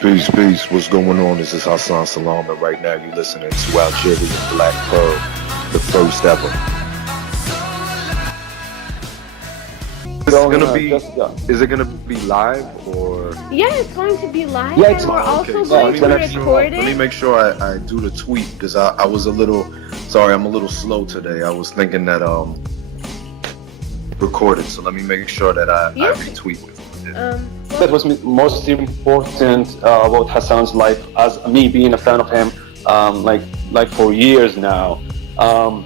Peace, peace. What's going on? This is Hasan Salaam, and right now you're listening to Algerian Black Pearl, the first ever. This is gonna be. Just yeah. Is it gonna be live or? Yeah, it's going to be live, Yeah, and we're Oh, okay. also So going to record let me it. make sure I do the tweet because I was a little. Sorry, I'm a little slow today. I was thinking that recorded. So let me make sure that I Yes. retweet. That was most important about Hassan's life, as me being a fan of him, like for years now. Um,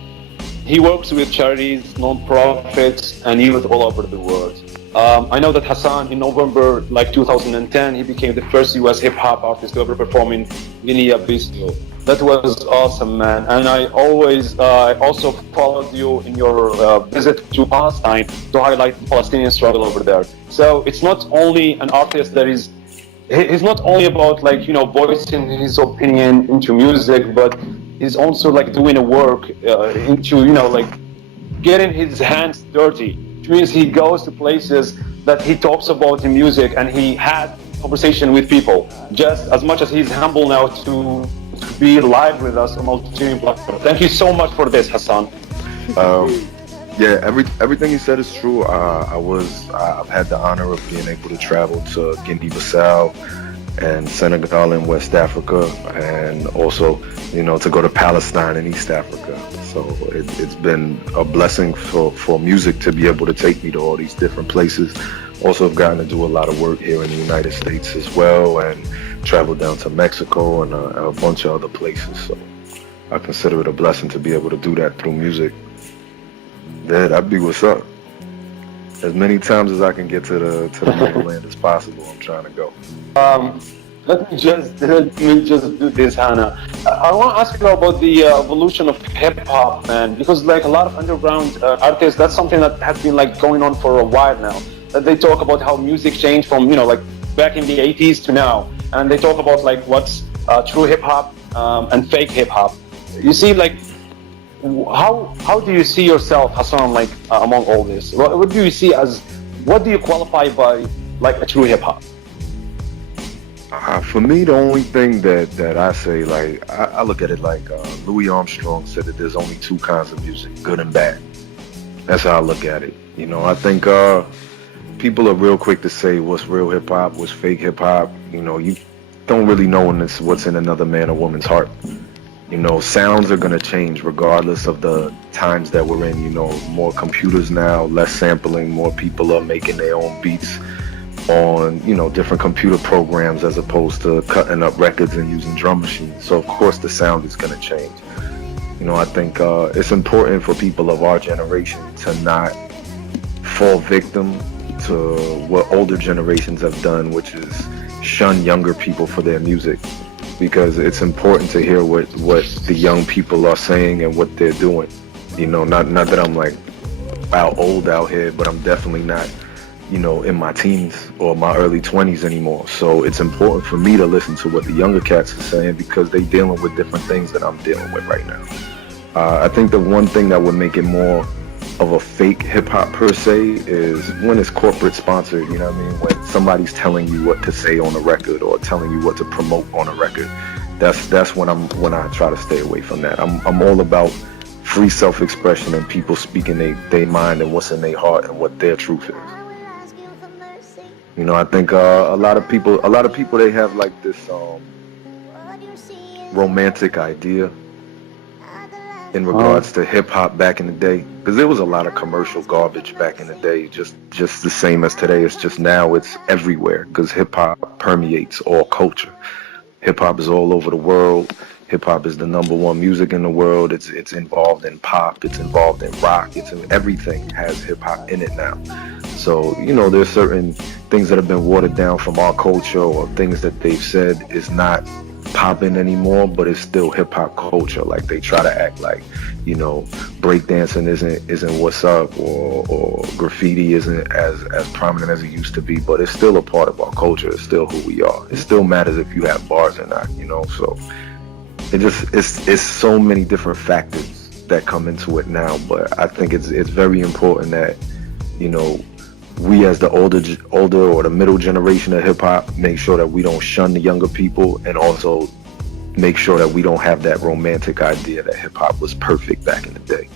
he works with charities, non-profits, and youth all over the world. I know that Hassan, in November 2010, he became the first U.S. hip-hop artist to ever perform in Guinea-Bissau. That was awesome, man. And I also followed you in your visit to Palestine to highlight the Palestinian struggle over there. So it's not only an artist that is, he's not only about voicing his opinion into music, but he's also doing a work into getting his hands dirty, which means he goes to places that he talks about in music, and he had conversation with people just as much as he's humble now to be live with us on Algerian platform. Thank you so much for this, Hassan. Um, yeah, everything you said is true. I've had the honor of being able to travel to Guinea-Bissau and Senegal in West Africa, and also, to go to Palestine in East Africa. So it's been a blessing for music to be able to take me to all these different places. Also, I've gotten to do a lot of work here in the United States as well, and travel down to Mexico and a bunch of other places. So I consider it a blessing to be able to do that through music. Yeah, that'd be what's up. As many times as I can get to the motherland as possible, I'm trying to go. Let me just do this, Hannah. I want to ask you about the evolution of hip hop, man, because a lot of underground artists, that's something that has been going on for a while now. That they talk about how music changed from back in the 80s to now, and they talk about what's true hip hop and fake hip hop. You see, how do you see yourself, Hassan, among all this? What do you see as, what do you qualify by a true hip hop? For me, the only thing that I say, I look at it Louis Armstrong said that there's only two kinds of music, good and bad. That's how I look at it. I think people are real quick to say what's real hip hop, what's fake hip hop. You don't really know what's in another man or woman's heart. Sounds are gonna change regardless of the times that we're in. More computers now, less sampling, more people are making their own beats on different computer programs as opposed to cutting up records and using drum machines. So of course the sound is gonna change. I think it's important for people of our generation to not fall victim to what older generations have done, which is shun younger people for their music, because it's important to hear what the young people are saying and what they're doing. Not that I'm old out here, but I'm definitely not in my teens or my early 20s anymore. So it's important for me to listen to what the younger cats are saying, because they dealing with different things that I'm dealing with right now. I think the one thing that would make it more of a fake hip hop per se is when it's corporate sponsored. You know what I mean? When somebody's telling you what to say on a record or telling you what to promote on a record. That's when I try to stay away from that. I'm all about free self-expression and people speaking they mind and what's in their heart and what their truth is. I think a lot of people they have this romantic idea in regards to hip hop back in the day, because there was a lot of commercial garbage back in the day, just the same as today. It's just now it's everywhere because hip hop permeates all culture. Hip hop is all over the world. Hip hop is the number one music in the world. It's involved in pop. It's involved in rock. Everything has hip hop in it now. So there's certain things that have been watered down from our culture, or things that they've said is not popping anymore, but it's still hip hop culture. They try to act breakdancing isn't what's up, or graffiti isn't as prominent as it used to be, but it's still a part of our culture. It's still who we are. It still matters if you have bars or not. So it's so many different factors that come into it now. But I think it's very important that we as the older or the middle generation of hip hop make sure that we don't shun the younger people, and also make sure that we don't have that romantic idea that hip hop was perfect back in the day.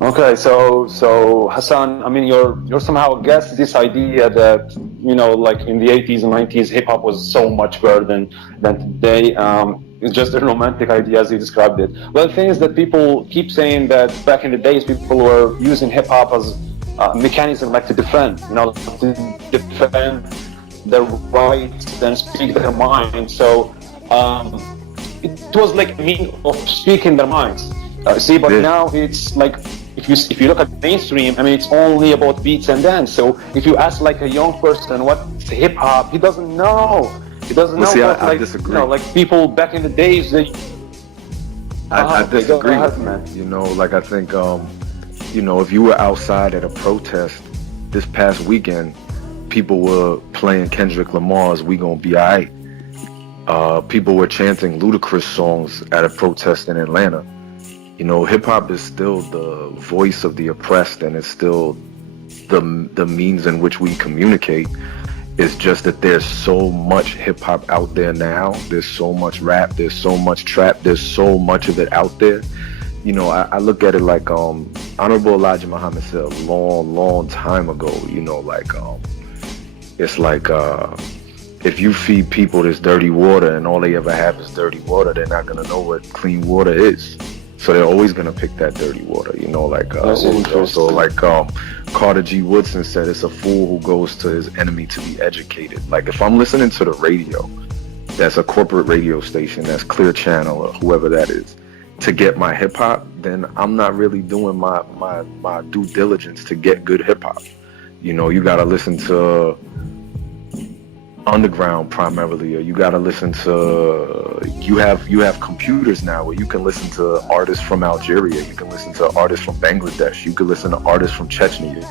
Okay, so Hasan, I mean, you're somehow against this idea that, you know, like in the 80s and 90s, hip hop was so much better than today. It's just a romantic idea as you described it. Well, the thing is that people keep saying that back in the days, people were using hip hop as a mechanism, like to defend, you know, to defend their rights and speak their mind. So it was like a means of speaking their minds. See, but now it's like, if you look at mainstream, I mean, it's only about beats and dance. So if you ask like a young person what's hip hop, he doesn't know. He doesn't know. See, what, I like, disagree. You know, like people back in the days, they. I disagree. Go ahead, man. You know, like I think, you know, if you were outside at a protest this past weekend, people were playing Kendrick Lamar's "We Gonna Be Alright." People were chanting Ludacris songs at a protest in Atlanta. You know, hip hop is still the voice of the oppressed, and it's still the means in which we communicate. It's just that there's so much hip hop out there now. There's so much rap. There's so much trap. There's so much of it out there. You know, I look at it like Honorable Elijah Muhammad said a long time ago. You know, like it's like if you feed people this dirty water and all they ever have is dirty water, they're not gonna know what clean water is. So they're always gonna pick that dirty water, you know, like so like Carter G. Woodson said, it's a fool who goes to his enemy to be educated. Like if I'm listening to the radio, that's a corporate radio station, that's Clear Channel or whoever that is, to get my hip hop, then I'm not really doing my due diligence to get good hip hop. You know, you gotta listen to underground primarily, or you gotta listen to, you have computers now where you can listen to artists from Algeria, you can listen to artists from Bangladesh, you can listen to artists from Chechnya,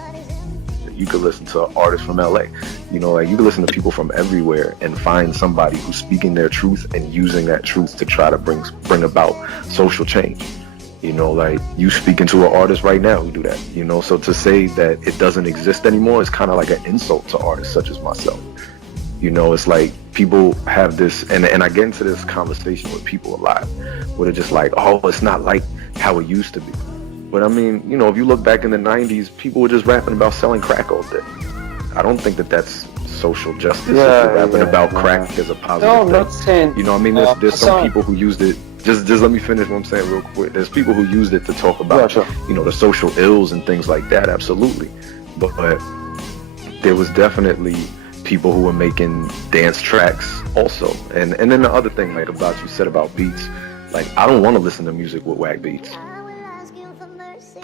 you can listen to artists from LA. You know, like you can listen to people from everywhere and find somebody who's speaking their truth and using that truth to try to bring about social change. You know, like you speaking to an artist right now who do that, you know, so to say that it doesn't exist anymore is kind of like an insult to artists such as myself. You know, it's like people have this, and I get into this conversation with people a lot, where they're just like, oh, it's not like how it used to be. But I mean, you know, if you look back in the 90s, people were just rapping about selling crack all day. I don't think that that's social justice. Yeah, if you're rapping about crack as a positive thing. I'm thing. not saying. You know, I mean, there's some people who used it. Just let me finish what I'm saying real quick. There's people who used it to talk about, you know, the social ills and things like that. Absolutely. But there was definitely people who were making dance tracks also. And then the other thing, like about you said about beats, like I don't want to listen to music with whack beats.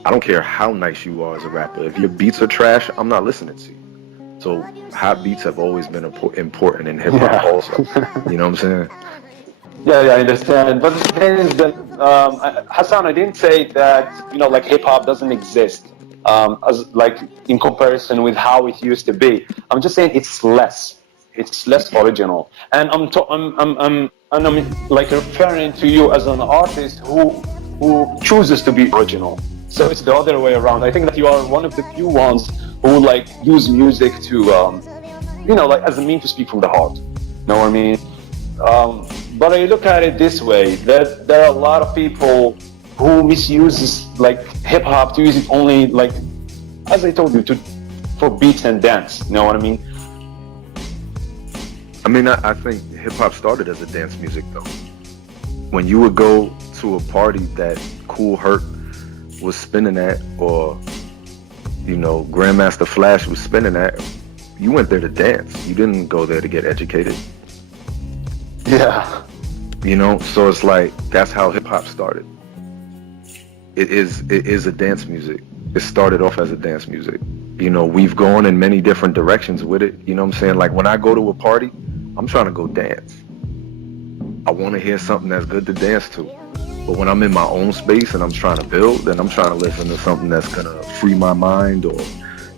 I don't care how nice you are as a rapper. If your beats are trash, I'm not listening to you. So hot beats have always been important in hip hop also. You know what I'm saying? Yeah, I understand. But the thing is that, Hasan, I didn't say that, you know, like hip hop doesn't exist. As like in comparison with how it used to be, I'm just saying it's less original, and I'm like referring to you as an artist who chooses to be original. So it's the other way around. I think that you are one of the few ones who like use music to, you know, like as a mean to speak from the heart. You know what I mean? But I look at it this way: that there are a lot of people who misuses like hip hop to use it only like, as I told you, for beats and dance. You know what I mean? I mean, I think hip hop started as a dance music though. When you would go to a party that Cool Herc was spinning at, or you know, Grandmaster Flash was spinning at, you went there to dance. You didn't go there to get educated. Yeah. You know, so it's like that's how hip hop started. It is a dance music. It started off as a dance music. You know, we've gone in many different directions with it. You know what I'm saying? Like when I go to a party, I'm trying to go dance. I want to hear something that's good to dance to. But when I'm in my own space and I'm trying to build, then I'm trying to listen to something that's going to free my mind or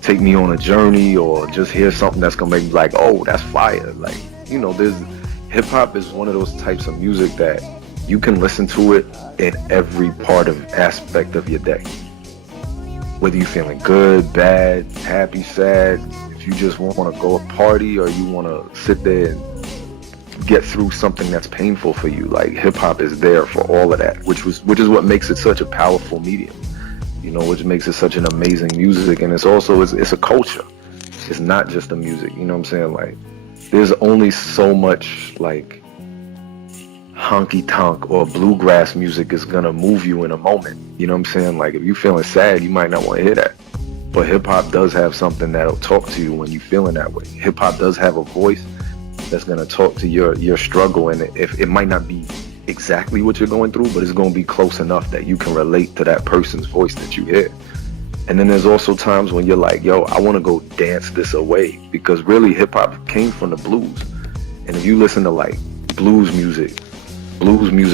take me on a journey, or just hear something that's going to make me like, oh, that's fire. Like, you know, hip hop is one of those types of music that you can listen to it in every part of aspect of your day. Whether you're feeling good, bad, happy, sad, if you just want to go a party or you want to sit there and get through something that's painful for you, like hip hop is there for all of that, which is what makes it such a powerful medium. You know, which makes it such an amazing music, and it's a culture. It's not just the music. You know what I'm saying? Like, there's only so much like honky tonk or bluegrass music is gonna move you in a moment. You know what I'm saying? Like, if you're feeling sad, you might not want to hear that. But hip hop does have something that'll talk to you when you're feeling that way. Hip hop does have a voice that's gonna talk to your struggle, and if it might not be exactly what you're going through, but it's gonna be close enough that you can relate to that person's voice that you hear. And then there's also times when you're like, yo, I want to go dance this away, because really hip hop came from the blues. And if you listen to like blues music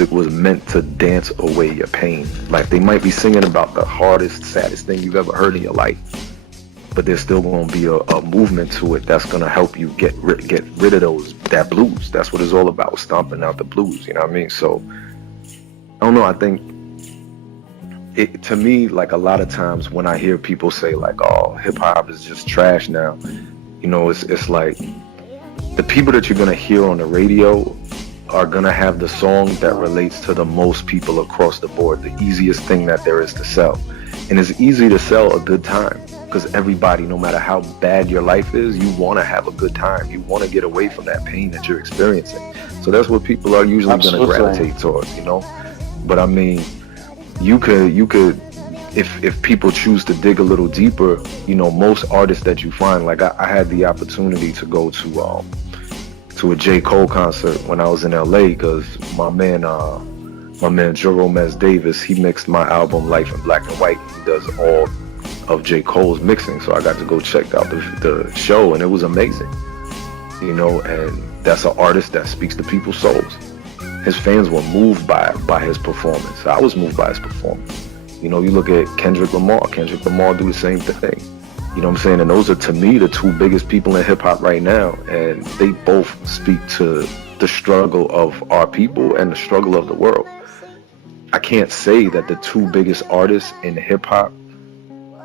was meant to dance away your pain. Like, they might be singing about the hardest, saddest thing you've ever heard in your life, but there's still going to be a movement to it that's going to help you get rid of that blues. That's what it's all about, stomping out the blues. You know what I mean? So I don't know. I think to me, like, a lot of times when I hear people say like, "Oh, hip hop is just trash now," you know, it's like the people that you're gonna hear on the radio are gonna have the song that relates to the most people across the board, the easiest thing that there is to sell. And it's easy to sell a good time, because everybody, no matter how bad your life is, you want to have a good time. You want to get away from that pain that you're experiencing. So that's what people are usually going to gravitate towards, you know. But I mean, you could, if people choose to dig a little deeper, you know, most artists that you find, like I had the opportunity to go to a J. Cole concert when I was in LA, because my man Jerome Davis, he mixed my album Life in Black and White. He does all of J. Cole's mixing, so I got to go check out the show, and it was amazing, you know. And that's an artist that speaks to people's souls. His fans were moved by his performance. I was moved by his performance. You know, you look at Kendrick Lamar do the same thing. You know what I'm saying? And those are, to me, the two biggest people in hip hop right now, and they both speak to the struggle of our people and the struggle of the world. I can't say that the two biggest artists in hip hop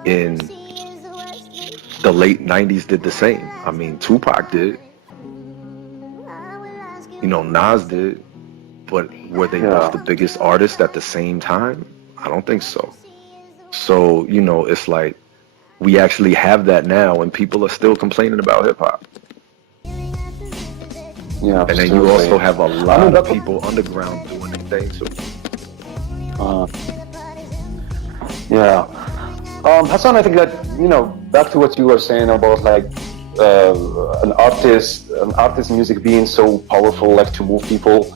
in the late 90s did the same. I mean, Tupac did. You know, Nas did. But were they both the biggest artists at the same time? I don't think so. So, you know, it's like we actually have that now, and people are still complaining about hip hop. Yeah, and then you also have a lot of people underground doing their thing too. Hasan, I think that, you know, back to what you were saying about like an artist's music being so powerful, like to move people.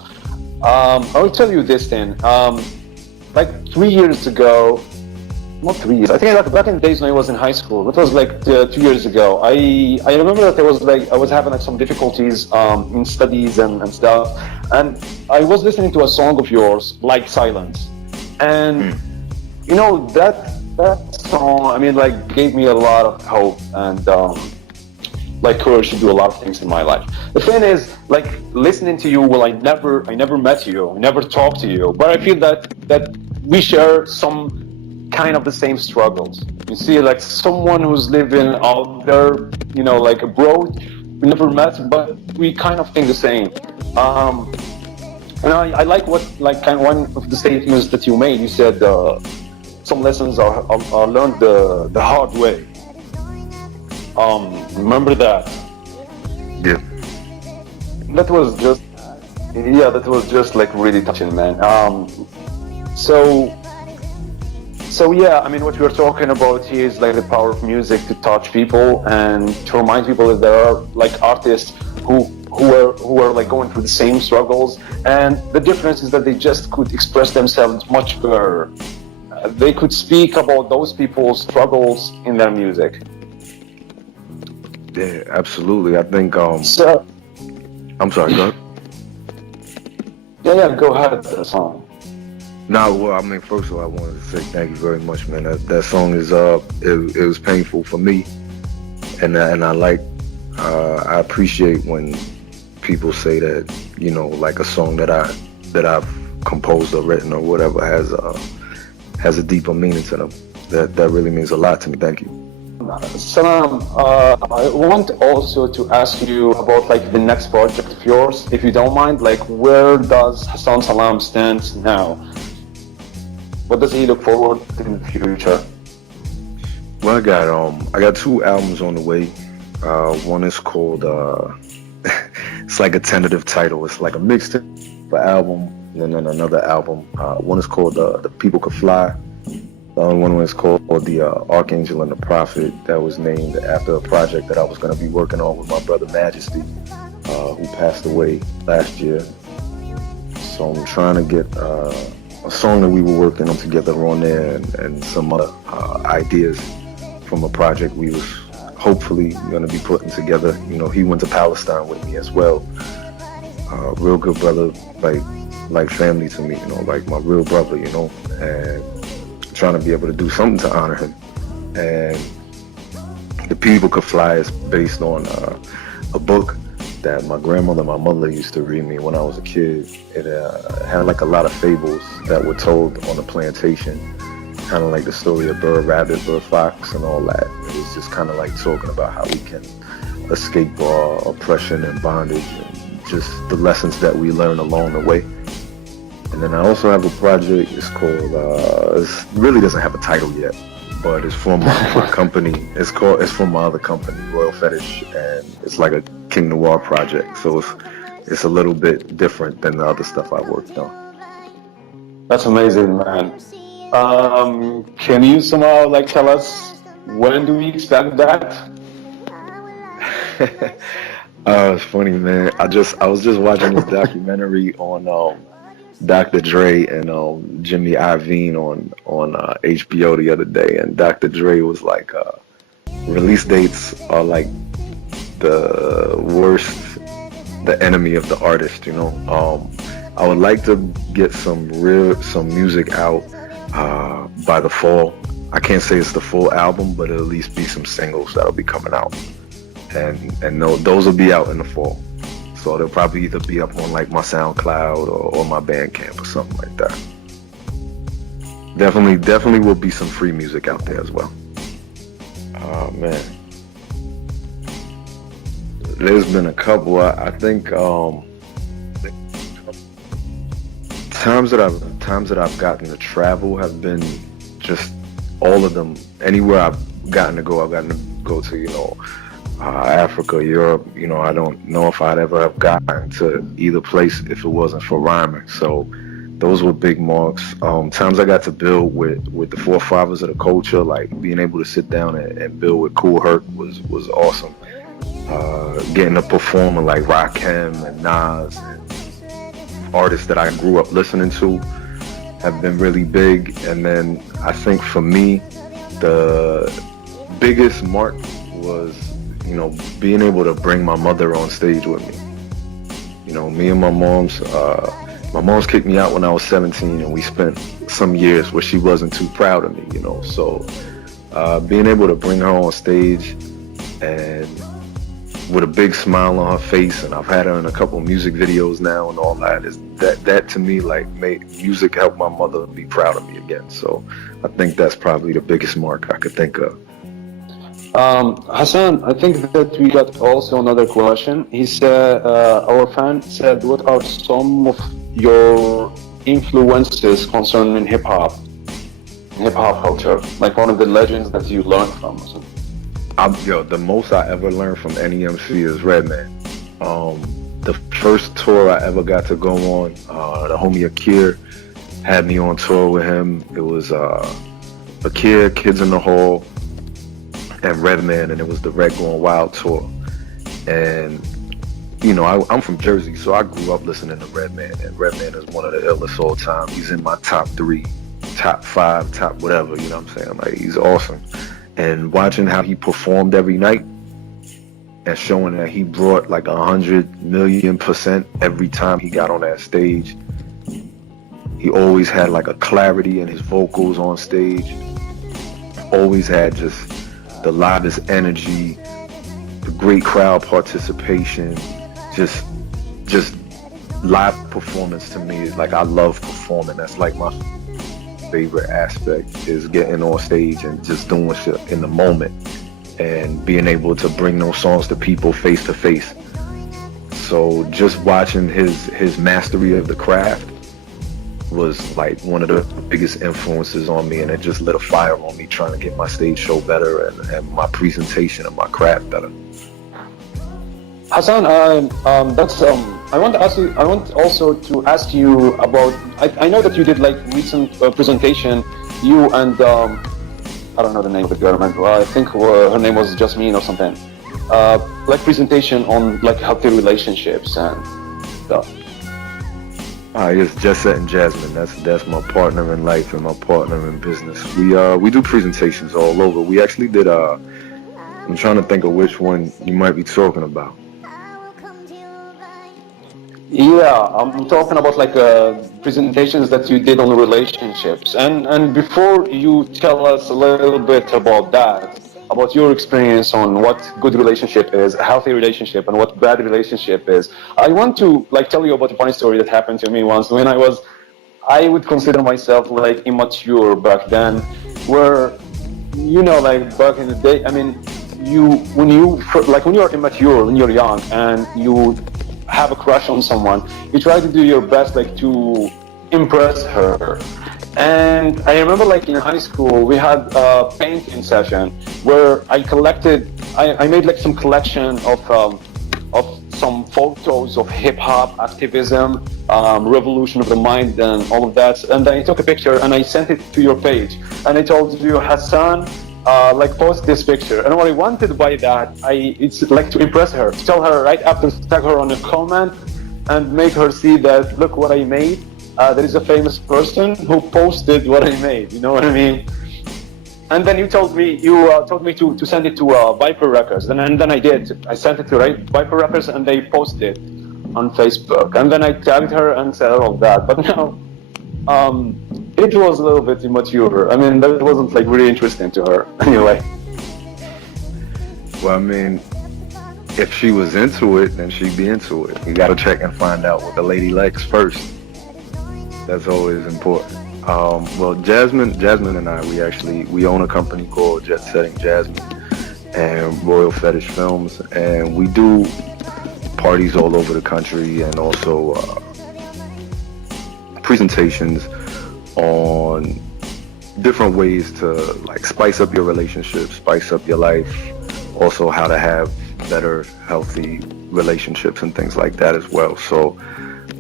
I will tell you this then. Like 3 years ago, not 3 years, I think like back in the days when I was in high school, it was like 2 years ago, I remember that I was having like some difficulties in studies and stuff, and I was listening to a song of yours, Like Silence, and you know, that song, I mean, like, gave me a lot of hope and like courage to do a lot of things in my life. The thing is, like, listening to you, well, I never met you, I never talked to you, but I feel that we share some kind of the same struggles. You see, like, someone who's living out there, you know, like abroad, we never met, but we kind of think the same. And I like what, like, kind of one of the statements that you made. You said some lessons are learned the hard way. Remember that? Yeah. That was just like really touching, man. So yeah, I mean, what we're talking about here is like the power of music to touch people and to remind people that there are like artists who are like going through the same struggles, and the difference is that they just could express themselves much better. They could speak about those people's struggles in their music. Yeah, absolutely. I think So, I'm sorry, go ahead. Yeah, go ahead, Hasan. No, well, I mean, first of all, I wanted to say thank you very much, man. That song is it was painful for me, and I appreciate when people say that, you know, like a song that I've composed or written or whatever has a deeper meaning to them. That really means a lot to me. Thank you. Salam, I want also to ask you about like the next project of yours, if you don't mind. Like, where does Hassan Salam stand now? What does he look forward to in the future? Well, I got two albums on the way. One is called it's like a tentative title. It's like a mixtape album, and then another album. One is called The People Could Fly. The other one was called The Archangel and the Prophet. That was named after a project that I was going to be working on with my brother Majesty, who passed away last year. So I'm trying to get a song that we were working on together on there, and some other ideas from a project we was hopefully going to be putting together. You know, he went to Palestine with me as well. Real good brother, like family to me, you know, like my real brother, you know, and trying to be able to do something to honor him. And The People Could Fly is based on a book that my grandmother and my mother used to read me when I was a kid. It had like a lot of fables that were told on the plantation, kind of like the story of Bird Rabbit, Bird Fox, and all that. It was just kind of like talking about how we can escape our oppression and bondage, and just the lessons that we learn along the way. And then I also have a project. It's called. It really doesn't have a title yet, but it's from my company. It's from my other company, Royal Fetish, and it's like a King Noir project. So it's a little bit different than the other stuff I worked on. That's amazing, man. Can you somehow like tell us when do we expect that? It's funny, man. I was just watching this documentary on Dr. Dre and Jimmy Iovine on HBO the other day, and Dr. Dre was like, release dates are like the worst, the enemy of the artist, you know. I would like to get some music out by the fall. I can't say it's the full album, but it'll at least be some singles that'll be coming out, and those will be out in the fall. So they'll probably either be up on like my SoundCloud or my Bandcamp or something like that. Definitely will be some free music out there as well. Oh man, there's been a couple. I think times that I've gotten to travel have been just all of them. Anywhere I've gotten to go to, you know, Africa, Europe. You know, I don't know if I'd ever have gotten to either place if it wasn't for rhyming. So those were big marks. Times I got to build with the forefathers of the culture, like being able to sit down and build with Kool Herc was awesome. Getting to perform like Rakim and Nas, and artists that I grew up listening to, have been really big. And then I think for me, the biggest mark was, you know, being able to bring my mother on stage with me. You know, me and my mom's kicked me out when I was 17, and we spent some years where she wasn't too proud of me, you know. So being able to bring her on stage and with a big smile on her face, and I've had her in a couple of music videos now and all that, is that to me like made music help my mother be proud of me again. So I think that's probably the biggest mark I could think of. Hasan, I think that we got also another question. He said, our fan said, what are some of your influences concerning hip hop culture? Like one of the legends that you learned from. The most I ever learned from any MC is Redman. The first tour I ever got to go on, the homie Akir had me on tour with him. It was Akir, Kids in the Hall, and Redman, and it was the Red Going Wild tour. And you know, I'm from Jersey, so I grew up listening to Redman, and Redman is one of the illest all time. He's in my top 3, top 5, top whatever, you know what I'm saying? Like, he's awesome. And watching how he performed every night and showing that he brought like 100,000,000% every time he got on that stage. He always had like a clarity in his vocals on stage. Always had just the livest energy, the great crowd participation, just live performance to me is like, I love performing. That's like favorite aspect is getting on stage and just doing shit in the moment and being able to bring those songs to people face to face. So just watching his mastery of the craft was like one of the biggest influences on me, and it just lit a fire on me trying to get my stage show better and my presentation and my craft better. Hasan, that's I want to ask you. I want also to ask you about. I know that you did like recent presentation. You and I don't know the name of the girl. I think her name was Jasmine or something. Like presentation on like healthy relationships and stuff. It's Jesset and Jasmine. That's my partner in life and my partner in business. We do presentations all over. We actually did. I'm trying to think of which one you might be talking about. Yeah, I'm talking about like presentations that you did on relationships. And before you tell us a little bit about that, about your experience on what good relationship is, a healthy relationship, and what bad relationship is, I want to like tell you about a funny story that happened to me once when I would consider myself like immature back then, where, you know, like back in the day, I mean, when you're immature, when you're young and you have a crush on someone, you try to do your best like to impress her. And I remember like in high school we had a painting session where I made like some collection of some photos of hip-hop activism, revolution of the mind and all of that, and then I took a picture and I sent it to your page and I told you, Hasan, like post this picture. And what I wanted by that, it's like to impress her, to tell her right after, tag her on a comment and make her see that, look what I made. There is a famous person who posted what I made, you know what I mean? And then you told me to send it to Viper Records, and then I did. I sent it to Viper Records and they posted on Facebook. And then I tagged her and said all of that. But now, it was a little bit immature. I mean, that wasn't like really interesting to her. Anyway. Well, I mean, if she was into it, then she'd be into it. You gotta check and find out what the lady likes first. That's always important. Well, Jasmine and I, we own a company called Jet Setting Jasmine and Royal Fetish Films, and we do parties all over the country and also presentations on different ways to like spice up your relationship, spice up your life, also how to have better, healthy relationships and things like that as well. So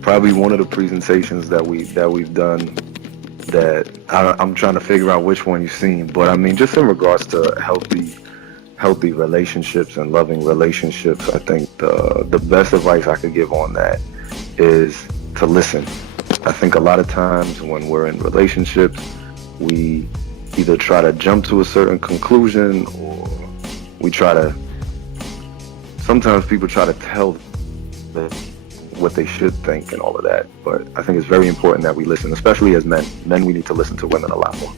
probably one of the presentations that we've done that I'm trying to figure out which one you've seen, but I mean, just in regards to healthy relationships and loving relationships, I think the best advice I could give on that is to listen. I think a lot of times when we're in relationships, we either try to jump to a certain conclusion or sometimes people try to tell what they should think and all of that. But I think it's very important that we listen, especially as men. Men, we need to listen to women a lot more.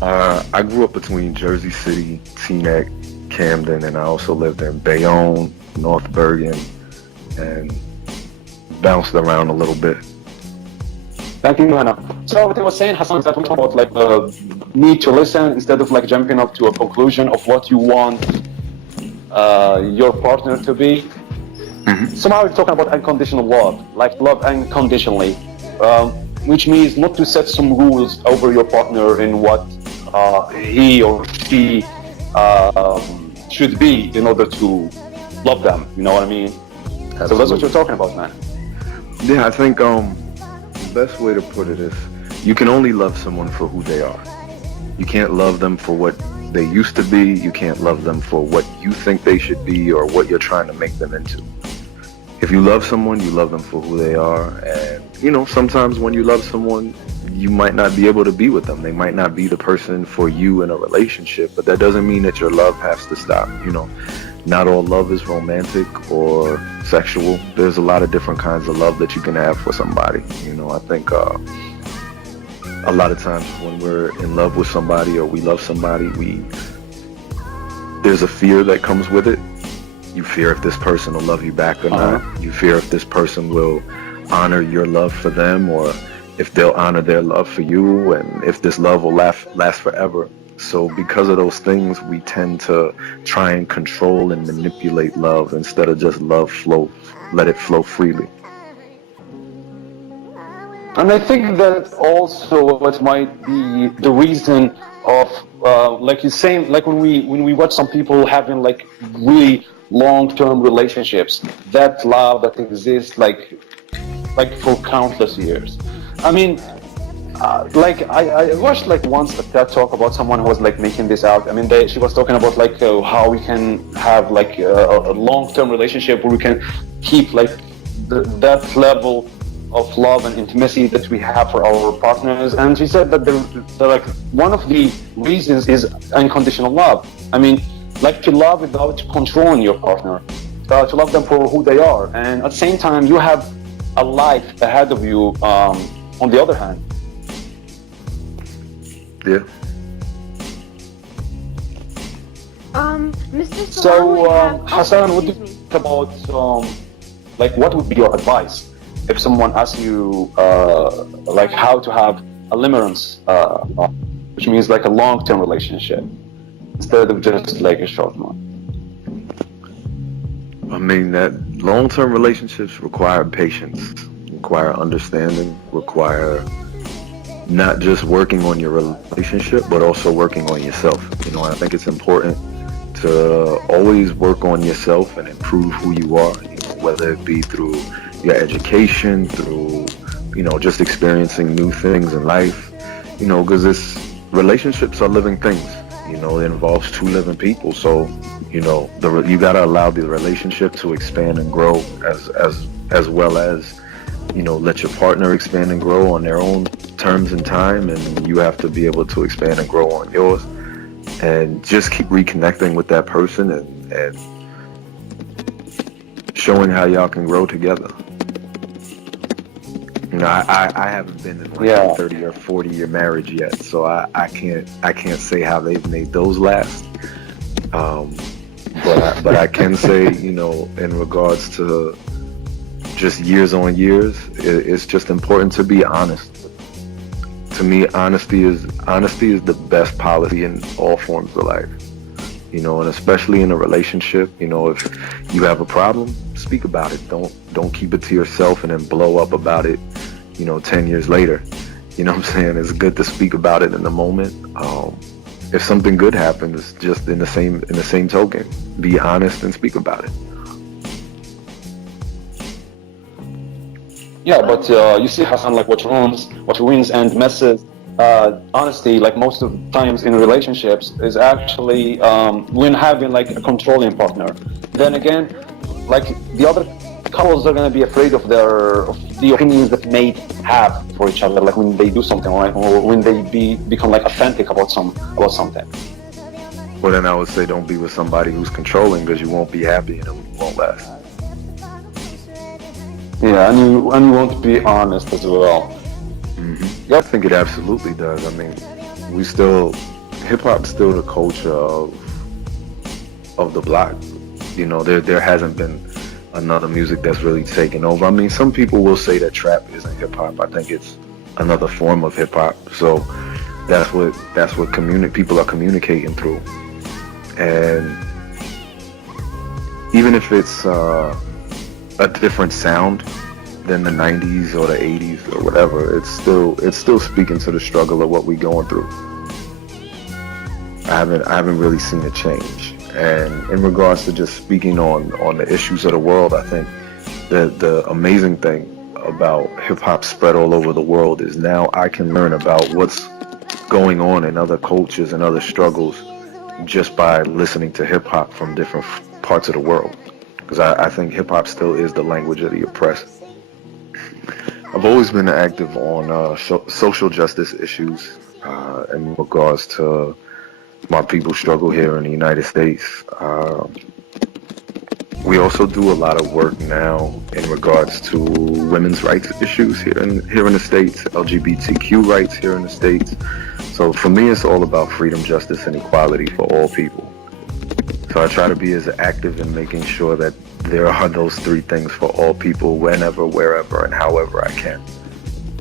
I grew up between Jersey City, Teaneck, Camden, and I also lived in Bayonne, North Bergen, and bounced around a little bit. Thank you, Hannah. So what I was saying, Hasan, is that we talk about like the need to listen instead of like jumping up to a conclusion of what you want your partner to be. Mm-hmm. Somehow we're talking about unconditional love, like love unconditionally, which means not to set some rules over your partner in what he or she should be in order to love them. You know what I mean? Absolutely. So that's what you're talking about, man. Yeah, I think the best way to put it is you can only love someone for who they are. You can't love them for what they used to be. You can't love them for what you think they should be or what you're trying to make them into. If you love someone, you love them for who they are. And, you know, sometimes when you love someone, you might not be able to be with them. They might not be the person for you in a relationship, but that doesn't mean that your love has to stop. You know, not all love is romantic or sexual. There's a lot of different kinds of love that you can have for somebody. You know, I think a lot of times when we're in love with somebody or we love somebody, there's a fear that comes with it. You fear if this person will love you back or not. You fear if this person will honor your love for them, or if they'll honor their love for you, and if this love will last forever. So because of those things, we tend to try and control and manipulate love instead of just let it flow freely. And I think that also what might be the reason of, like you're saying, like when we watch some people having like really long-term relationships, that love that exists like for countless years. I mean, like I watched like once a TED talk about someone who was like making this out. I mean, she was talking about like how we can have like a long-term relationship where we can keep like that level of love and intimacy that we have for our partners. And she said that they're like one of the reasons is unconditional love. I mean, like to love without controlling your partner, to love them for who they are, and at the same time you have a life ahead of you. On the other hand. Yeah. Mr. Salaam, So, Hasan, what do excuse you me. think about, like, what would be your advice if someone asks you, like, how to have a limerence, which means like a long-term relationship instead of just like a short one? I mean, that long-term relationships require patience, require understanding, require not just working on your relationship, but also working on yourself. You know, I think it's important to always work on yourself and improve who you are, you know, whether it be through your education, through, you know, just experiencing new things in life, you know, because relationships are living things, you know, it involves two living people. So, you know, you got to allow the relationship to expand and grow as well as, you know, let your partner expand and grow on their own terms and time, and you have to be able to expand and grow on yours, and just keep reconnecting with that person and showing how y'all can grow together. You know, I haven't been in like a 30 or 40 year marriage yet, so I can't say how they've made those last. But I can say, you know, in regards to just years on years, it's just important to be honest. To me, honesty is the best policy in all forms of life. You know, and especially in a relationship, you know, if you have a problem, speak about it. Don't keep it to yourself and then blow up about it, you know, 10 years later. You know what I'm saying? It's good to speak about it in the moment. If something good happens, just in the same token, be honest and speak about it. Yeah, but you see, Hassan, like what ruins and messes honesty, like most of the times in relationships, is actually when having like a controlling partner. Then again, like the other couples are gonna be afraid of the opinions that they have for each other, like when they do something, right, or when they become like authentic about something. Well, then I would say don't be with somebody who's controlling, because you won't be happy and it won't last. Yeah, and you want to be honest as well. Mm-hmm. I think it absolutely does. I mean, hip hop's still the culture of the block. You know, there hasn't been another music that's really taken over. I mean, some people will say that trap isn't hip hop. I think it's another form of hip hop. So that's what people are communicating through. And even if it's a different sound than the 90s or the 80s or whatever, it's still speaking to the struggle of what we're going through. I haven't really seen a change. And in regards to just speaking on the issues of the world, I think the amazing thing about hip hop spread all over the world is now I can learn about what's going on in other cultures and other struggles just by listening to hip hop from different parts of the world. Because I think hip hop still is the language of the oppressed. I've always been active on social justice issues in regards to my people's struggle here in the United States. We also do a lot of work now in regards to women's rights issues here in the States, LGBTQ rights here in the States. So for me, it's all about freedom, justice, and equality for all people. So I try to be as active in making sure that there are those three things for all people, whenever, wherever, and however I can.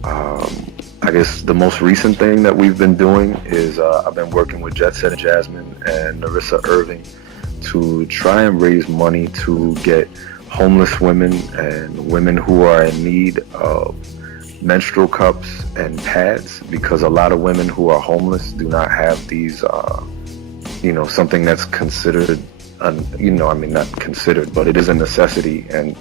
I guess the most recent thing that we've been doing is I've been working with Jet Set and Jasmine and Narissa Irving to try and raise money to get homeless women and women who are in need of menstrual cups and pads, because a lot of women who are homeless do not have these, something that's considered, not considered, but it is a necessity. And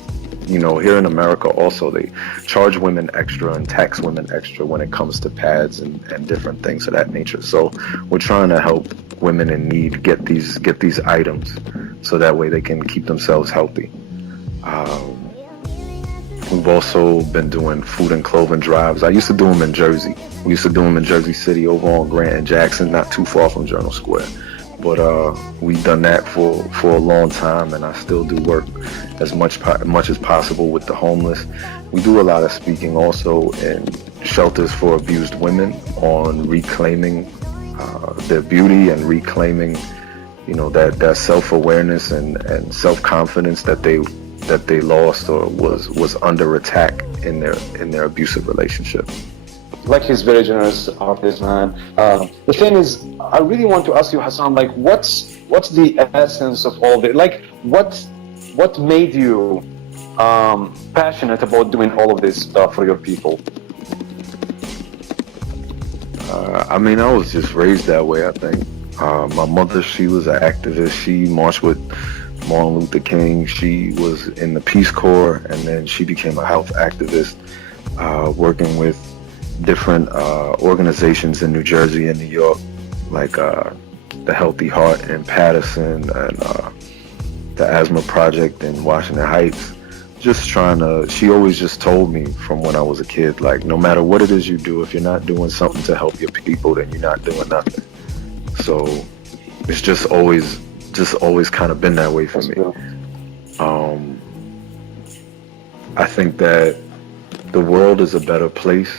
here in America also, they charge women extra and tax women extra when it comes to pads and different things of that nature. So we're trying to help women in need get these items so that way they can keep themselves healthy. We've also been doing food and clothing drives. I used to do them in Jersey. We used to do them in Jersey City over on Grant and Jackson, not too far from Journal Square. But we've done that for a long time, and I still do work as much as possible with the homeless. We do a lot of speaking also in shelters for abused women on reclaiming their beauty and reclaiming, that self-awareness and self-confidence that they lost or was under attack in their abusive relationship. Like, he's very generous artist, man. The thing is, I really want to ask you, Hasan, like, what's the essence of all this? Like, what made you passionate about doing all of this stuff for your people? I was just raised that way, I think. My mother, she was an activist. She marched with Martin Luther King. She was in the Peace Corps, and then she became a health activist, working with different organizations in New Jersey and New York, like the Healthy Heart in Patterson and the Asthma Project in Washington Heights. She always just told me from when I was a kid, like, no matter what it is you do, if you're not doing something to help your people, then you're not doing nothing. So it's just always kind of been that way for me. I think that the world is a better place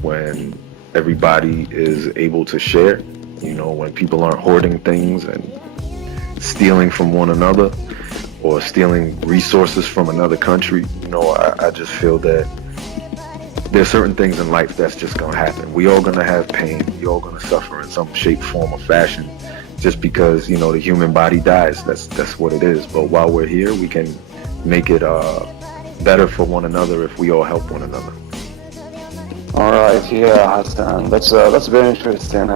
when everybody is able to share, when people aren't hoarding things and stealing from one another or stealing resources from another country. I just feel that there's certain things in life that's just gonna happen. We all gonna have pain. We all gonna suffer in some shape, form, or fashion. Just because the human body dies, that's what it is. But while we're here, we can make it better for one another if we all help one another. All right, yeah, Hasan, that's very interesting.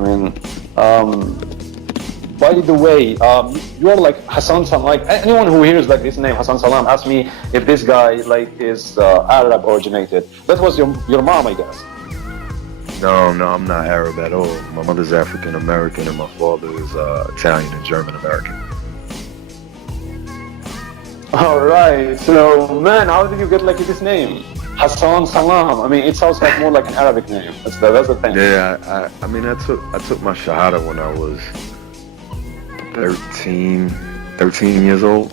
By the way, you are like Hasan Salam. Like, anyone who hears like this name, Hasan Salaam, asks me if this guy is Arab originated. That was your mom, I guess. No, I'm not Arab at all. My mother's African American and my father is Italian and German American. All right, so man, how did you get like this name, Hasan Salaam? It sounds like more like an Arabic name. That's the thing. Yeah, I took my Shahada when I was 13 years old,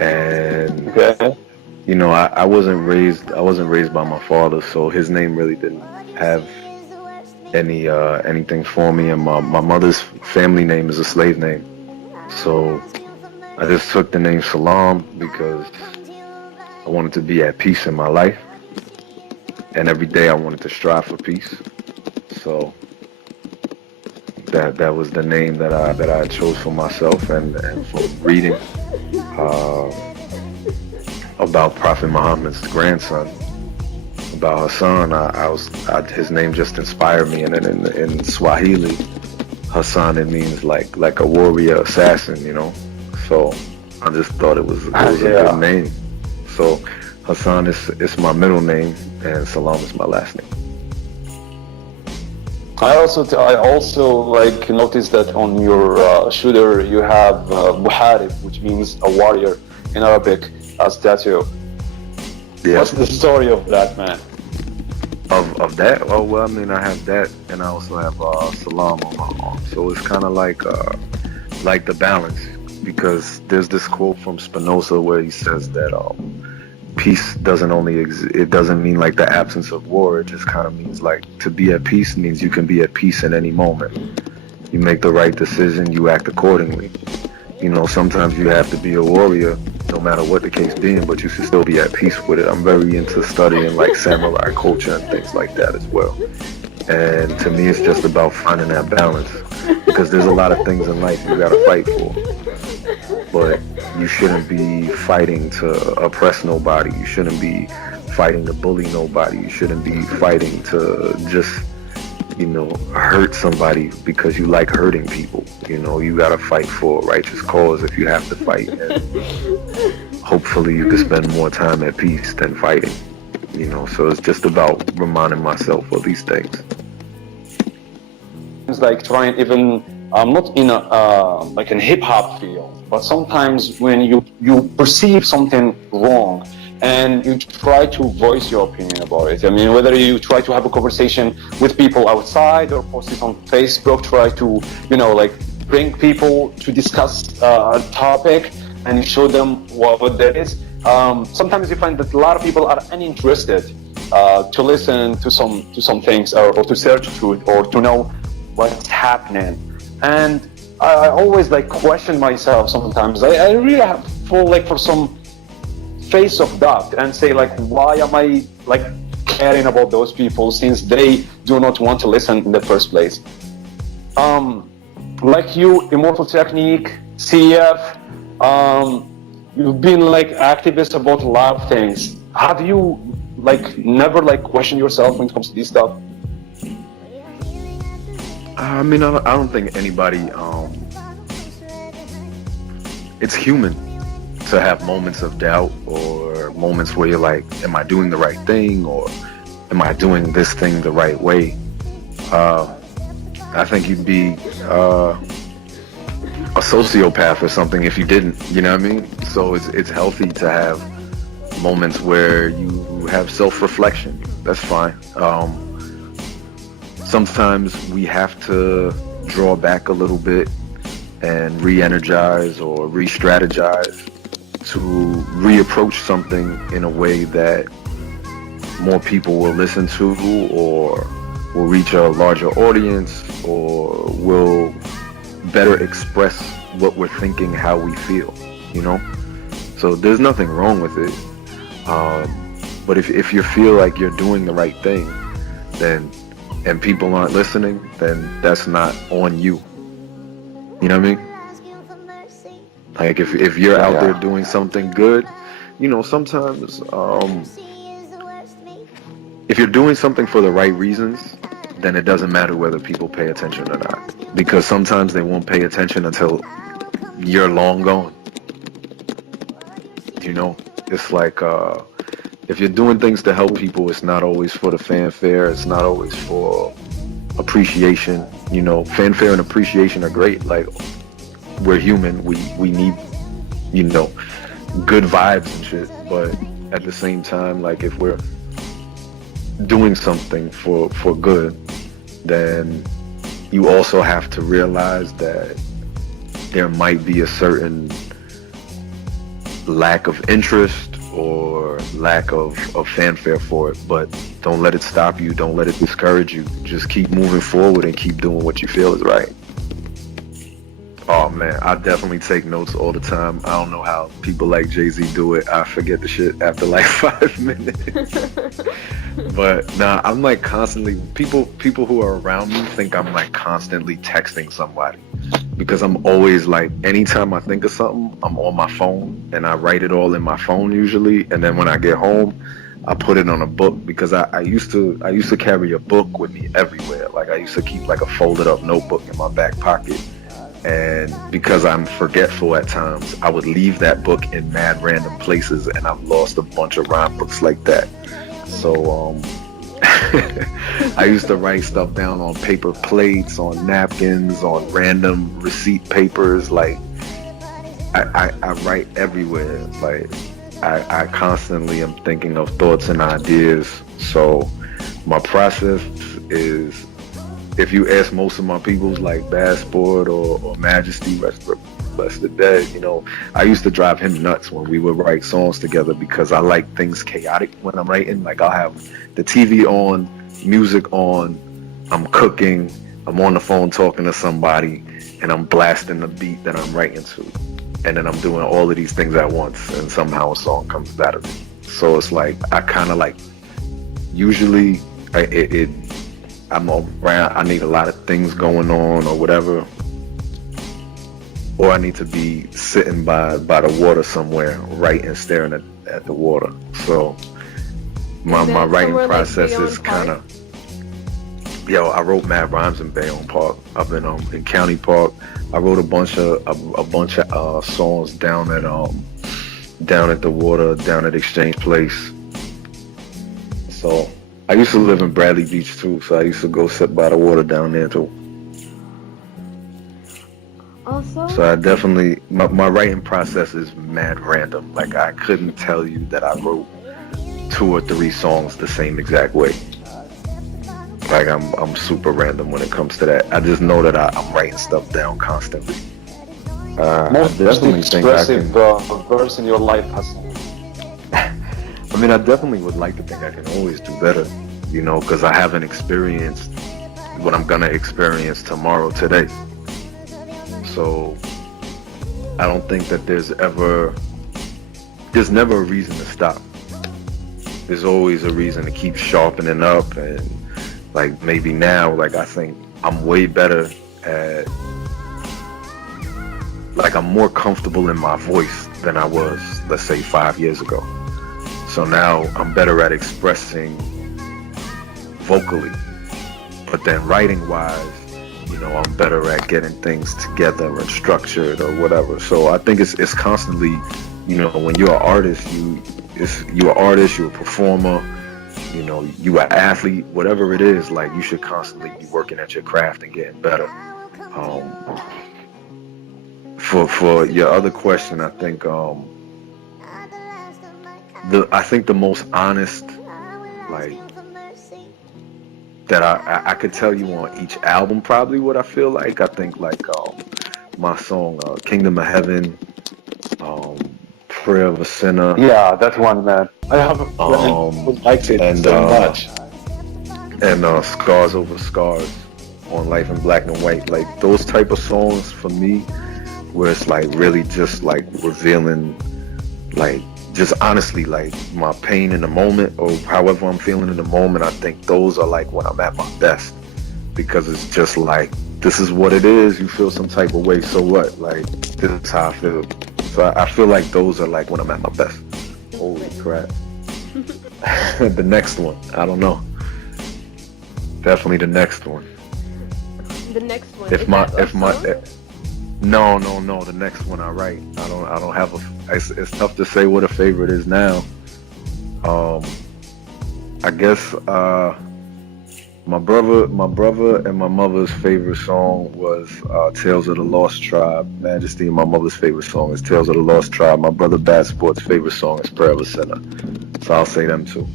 and okay. I wasn't raised by my father, so his name really didn't have anything for me, and my mother's family name is a slave name, so I just took the name Salaam because I wanted to be at peace in my life, and every day I wanted to strive for peace. So that was the name that I chose for myself, and for reading about Prophet Muhammad's grandson, about Hasan, his name just inspired me. And then in Swahili, Hasan, it means like a warrior assassin, So I just thought it was a good name. So Hasan is my middle name, and Salaam is my last name. I also like noticed that on your shooter you have Muharib, which means a warrior in Arabic, as tattoo. Yeah. What's the story of that, man? Of that? Oh, well, I have that, and I also have Salaam on my arm. So it's kind of like the balance, because there's this quote from Spinoza where he says that peace it doesn't mean like the absence of war. It just kind of means like to be at peace means you can be at peace in any moment. You make the right decision, you act accordingly. Sometimes you have to be a warrior, no matter what the case being, but you should still be at peace with it. I'm very into studying like samurai culture and things like that as well. And to me, it's just about finding that balance, because there's a lot of things in life you gotta fight for, but you shouldn't be fighting to oppress nobody. You shouldn't be fighting to bully nobody. You shouldn't be fighting to just, hurt somebody because you like hurting people. You gotta fight for a righteous cause if you have to fight. And hopefully you can spend more time at peace than fighting. So it's just about reminding myself of these things. It's like trying even, not in like in hip hop field, but sometimes when you perceive something wrong, and you try to voice your opinion about it. I mean, whether you try to have a conversation with people outside or post it on Facebook, try to, like bring people to discuss a topic and you show them what that is. Sometimes you find that a lot of people are uninterested to listen to some things or to search to it or to know what's happening. And I always like question myself sometimes. I really fall like for some face of doubt and say like, why am I like caring about those people since they do not want to listen in the first place? Like you, Immortal Technique, CF, you've been like activists about a lot of things. Have you like never like questioned yourself when it comes to this stuff? I mean, I don't think anybody, it's human to have moments of doubt or moments where you're like, am I doing the right thing, or am I doing this thing the right way? I think you'd be a sociopath or something if you didn't, you know what I mean? So it's healthy to have moments where you have self-reflection. That's fine. Sometimes we have to draw back a little bit and re-energize or re-strategize to reapproach something in a way that more people will listen to, or will reach a larger audience, or will better express what we're thinking, how we feel, So there's nothing wrong with it. But if you feel like you're doing the right thing, and people aren't listening, then that's not on you. You know what I mean? Like if you're out there doing something good, sometimes if you're doing something for the right reasons, then it doesn't matter whether people pay attention or not, because sometimes they won't pay attention until you're long gone. It's like if you're doing things to help people, it's not always for the fanfare, it's not always for appreciation. Fanfare and appreciation are great. Like, we're human, we need good vibes and shit, but at the same time, like, if we're doing something for good, then you also have to realize that there might be a certain lack of interest or lack of fanfare for it, but don't let it stop you, don't let it discourage you. Just keep moving forward and keep doing what you feel is right. Oh man, I definitely take notes all the time. I don't know how people like Jay-Z do it. I forget the shit after like 5 minutes. But nah, I'm like constantly, people who are around me think I'm like constantly texting somebody, because I'm always like, anytime I think of something, I'm on my phone and I write it all in my phone usually, and then when I get home, I put it on a book, because I used to carry a book with me everywhere. Like, I used to keep like a folded up notebook in my back pocket. And because I'm forgetful at times, I would leave that book in mad random places, and I've lost a bunch of rhyme books like that. So I used to write stuff down on paper plates, on napkins, on random receipt papers. Like, I write everywhere. Like, I constantly am thinking of thoughts and ideas. So my process is, if you ask most of my peoples like Bass Sport or Majesty, rest the dead, I used to drive him nuts when we would write songs together, because I like things chaotic when I'm writing. Like, I'll have the TV on, music on, I'm cooking, I'm on the phone talking to somebody, and I'm blasting the beat that I'm writing to. and then I'm doing all of these things at once, and somehow a song comes out of it. So it's like I kind of like usually I'm around. I need a lot of things going on or whatever, or I need to be sitting by the water somewhere, writing, staring at the water. So my writing process is kind of. Yo, I wrote mad rhymes in Bayonne Park. I've been in County Park. I wrote a bunch of songs down at the water, down at Exchange Place. So I used to live in Bradley Beach too, so I used to go sit by the water down there too. Also, So I definitely my writing process is mad random. Like I couldn't tell you that I wrote 2 or 3 songs the same exact way. Like I'm super random when it comes to that. I just know that I'm writing stuff down constantly. Most expressive verse in your life, Hasan. I mean, I definitely would like to think I can always do better, you know, because I haven't experienced what I'm gonna experience tomorrow, today. So I don't think that there's never a reason to stop. There's always a reason to keep sharpening up, and like maybe now, like I think I'm way better at, like I'm more comfortable in my voice than I was, let's say 5 years ago. So now I'm better at expressing vocally, but then writing wise, you know, I'm better at getting things together and structured or whatever. So I think it's constantly, you know, when you're an artist, you're an artist, you're a performer, you know, you an athlete, whatever it is, like you should constantly be working at your craft and getting better. For your other question, I think the most honest, like, that I could tell you on each album probably what I feel like. I think like my song Kingdom of Heaven, Prayer of a Sinner. Yeah, that one, man. I have liked it so much. And Scars Over Scars on Life in Black and White. Like those type of songs for me, where it's like really just like revealing, like just honestly like my pain in the moment or however I'm feeling in the moment. I think those are like when I'm at my best, because it's just like, this is what it is. You feel some type of way, so what? Like, this is how I feel. So I feel like those are like when I'm at my best. Holy crap. The next one, I don't know. Definitely the next one. The next one. No, the next one I write. I don't have it's tough to say what a favorite is now. I guess my brother and my mother's favorite song was Tales of the Lost Tribe. Majesty and my mother's favorite song is Tales of the Lost Tribe. My brother Bad Sport's favorite song is Prayer of a Sinner. So I'll say them too.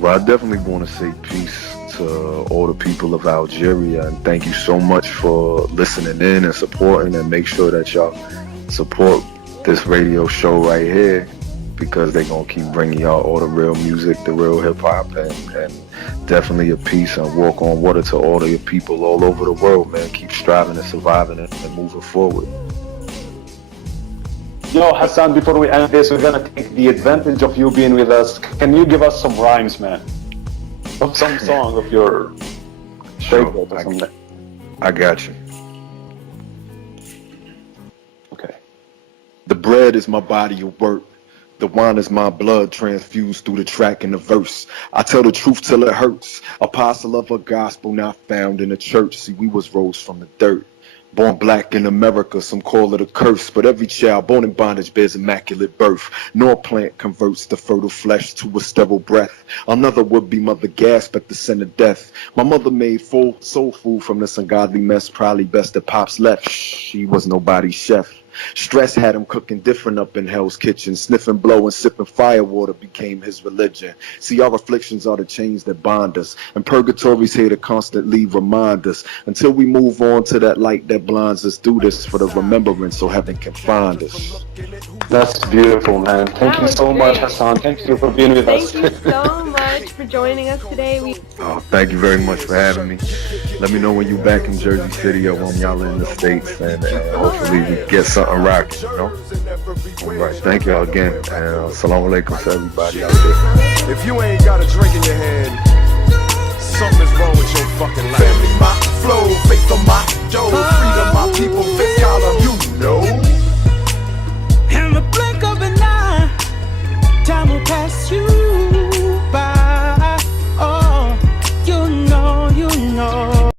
But I definitely want to say peace to all the people of Algeria, and thank you so much for listening in and supporting, and make sure that y'all support this radio show right here, because they're going to keep bringing y'all all the real music, the real hip-hop, and definitely a peace and walk on water to all of your people all over the world, man. Keep striving and surviving and moving forward. Yo, Hasan, before we end this, we're going to take the advantage of you being with us. Can you give us some rhymes, man? Of some song of your favorite or something? I got you. Okay. The bread is my body of work. The wine is my blood transfused through the track and the verse. I tell the truth till it hurts. Apostle of a gospel not found in a church. See, we was rose from the dirt. Born black in America, some call it a curse, but every child born in bondage bears immaculate birth. Nor plant converts the fertile flesh to a sterile breath. Another would-be mother gasp at the sin of death. My mother made full soul food from this ungodly mess, probably best that Pops left. She was nobody's chef. Stress had him cooking different up in Hell's Kitchen. Sniffing blow and sipping firewater became his religion. See, our afflictions are the chains that bind us, and purgatory's here to constantly remind us, until we move on to that light that blinds us. Do this for the remembrance so heaven can find us. That's beautiful, man. Thank you so much, Hasan. Thank you for being with us. Thank you so much for joining us today. Oh, thank you very much for having me. Let me know when you're back in Jersey City or when y'all in the States, and hopefully we get something rocking, you know? All right, thank y'all again, and Salaam alaikum to everybody out there. If you ain't got a drink in your hand, something is wrong with your fucking life. Family, my flow, faith on my dough, freedom,